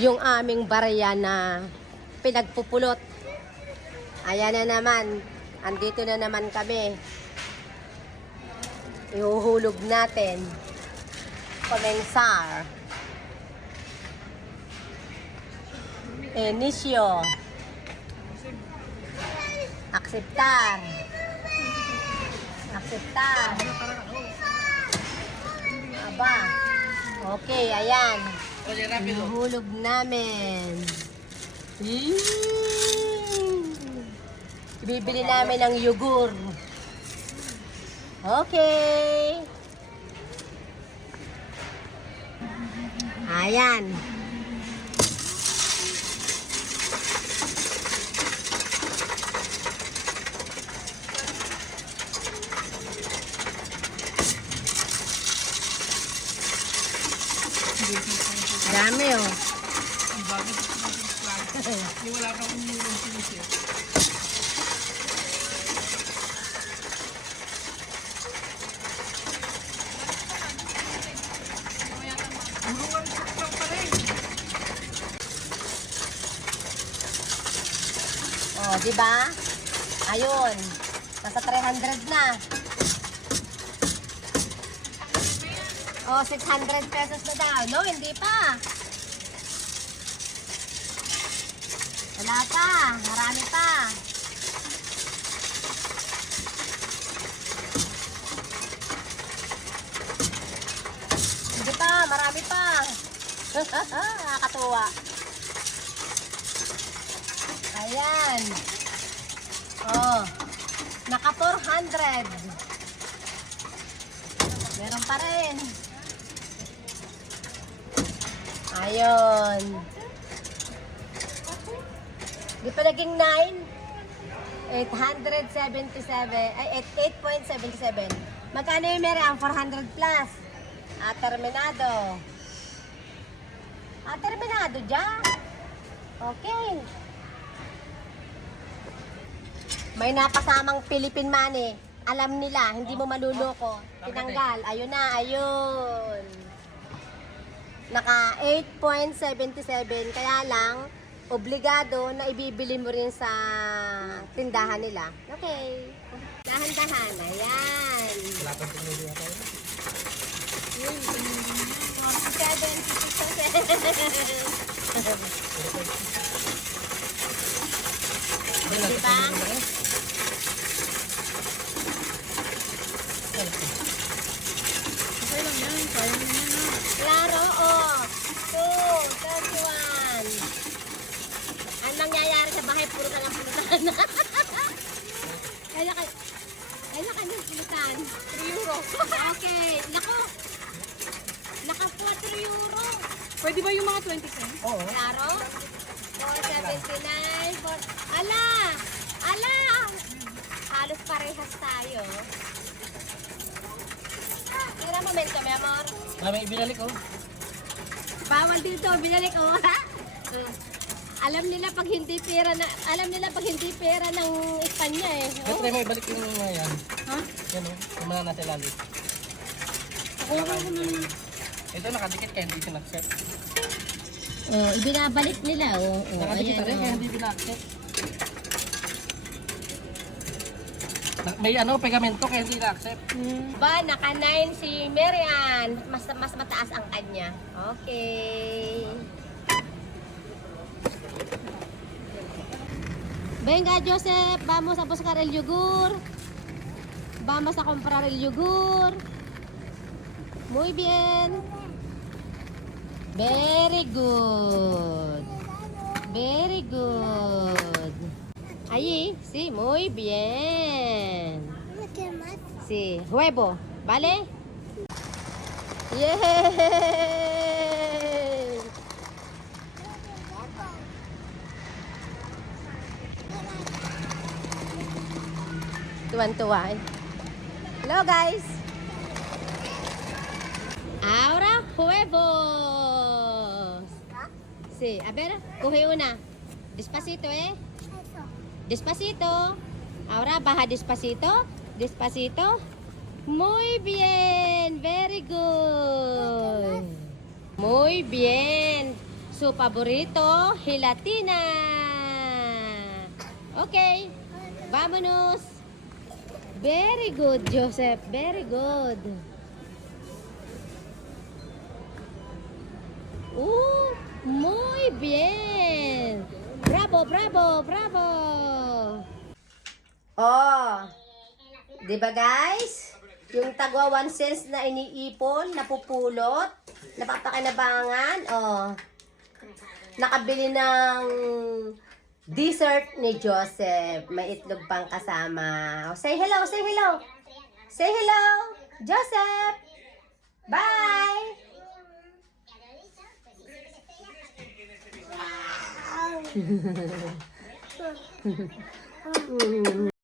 yung aming barya na pinagpupulot. Ayan na naman. Andito na naman kami. Ihuhulog natin. Comenzar. Inicio. Akseptar. Akseptar. Aba. Okay, ayan. Ihuhulog namin. Ibibili namin ng yugur. Okay. Ayan. Dami oh. Ang bagay sa mga flag. Yung wala kang umiinom sinisip. Uruan sa lang pa rin. Oh, di ba? Ayun. Nasa 300 na. Oh, 600 pesos na daw. No, hindi pa. Wala pa. Marami pa. Hindi pa. Marami pa. Nakakatuwa. Ayan. Oh. Naka 400. Meron pa rin. Ayun. Di pa naging 9. 877. Ay, 8.77. Magkano yung meron? 400 plus. Terminado. Terminado dyan. Okay. May napasamang Philippine money. Alam nila, hindi mo maluloko. Tinanggal. Ayun na, ayun. Naka 8.77. Kaya lang, obligado na ibibili mo rin sa tindahan nila. Okay. Dahan-dahan. Ayan. Wala pang tinuli ako. 47, 56. Diba? Okay lang yan. Kaya mo yan na. Klaro, oh. 2, 31. Ang nangyayari sa bahay, puro na lang pulutan. Kaya kanyang pulutan. 3 euro. Okay. Nako. Naka 4 euro. Pwede ba yung mga 20 cents? Oo. Klaro. 4.79. Ala! Ala! Halos parehas tayo. Tira momento, mi amor. May ibinalik oh. Bawal dito, binalik ko. Alam nila pag hindi pera ng Espanya eh. May try mo ibalik yung mga yan. Ha? Yan oh. Yung mga nasa lalim. Ako ko na. Ito nakadikit kaya hindi sinaccept. Oh, ibinabalik nila oh. Nakadikit na rin kaya hindi binaccept. May pegamento kaya hindi na-accept. Ba, naka 9 si Marian. Mas mataas ang kanya. Okay. Venga, Joseph. Vamos a buscar el yogur. Vamos a comprar el yogur. Muy bien. Very good. Very good. Allí, sí, muy bien. Sí, huevo, ¿vale? ¡Yay! Tuwan-tuwa eh. Hello guys! Ahora, huevos. Sí, a ver, coge una. Despacito, ¿eh? Despacito. Ahora baja despacito. Despacito. Muy bien. Very good. Muy bien. Su paborito, gelatina. Okay, vámonos. Very good, Joseph. Very good. Muy bien. Bravo, bravo, bravo. Oh, di ba guys? Yung tagwa 1 cents na iniipon, napupulot, napapakinabangan, oh. Nakabili ng dessert ni Joseph. May itlog pang kasama. Oh, say hello, say hello. Say hello, Joseph. Bye.